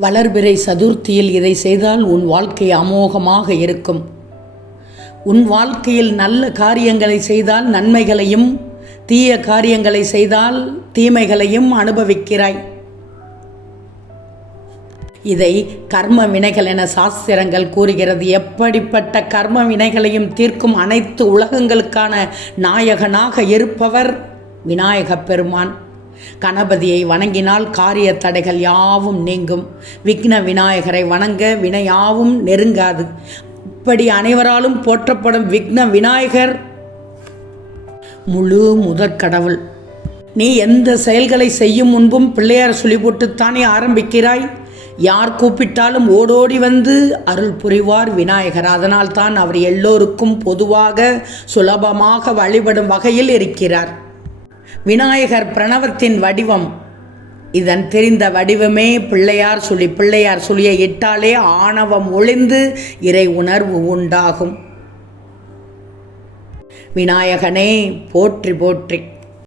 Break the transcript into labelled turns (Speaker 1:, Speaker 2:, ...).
Speaker 1: வளர்பிறை சதுர்த்தியில் இதை செய்தால் உன் வாழ்க்கை அமோகமாக இருக்கும். உன் வாழ்க்கையில் நல்ல காரியங்களை செய்தால் நன்மைகளையும் தீய காரியங்களை செய்தால் தீமைகளையும் அனுபவிக்கிறாய். இதை கர்ம வினைகள் என சாஸ்திரங்கள் கூறுகிறது. எப்படிப்பட்ட கர்ம வினைகளையும் தீர்க்கும் அனைத்து உலகங்களுக்கான நாயகனாக இருப்பவர் விநாயகப் பெருமான். கணபதியை வணங்கினால் காரிய தடைகள் யாவும் நீங்கும். விக்ன விநாயகரை வணங்க வினையாவும் நெருங்காது. இப்படி அனைவராலும் போற்றப்படும் விக்ன விநாயகர் முழு முதற் கடவுள். நீ எந்த செயல்களை செய்யும் முன்பும் பிள்ளையார் சொல்லி போட்டுத்தானே ஆரம்பிக்கிறாய்? யார் கூப்பிட்டாலும் ஓடோடி வந்து அருள் புரிவார் விநாயகர். அதனால்தான் அவர் எல்லோருக்கும் பொதுவாக சுலபமாக வழிபடும் வகையில் இருக்கிறார். விநாயகர் பிரணவத்தின் வடிவம். இதன் தெரிந்த வடிவமே பிள்ளையார் சொல்லி பிள்ளையார் சொல்லிய இட்டாலே ஆணவம் ஒளிந்து இறை உணர்வு உண்டாகும். விநாயகனே போற்றி போற்றி.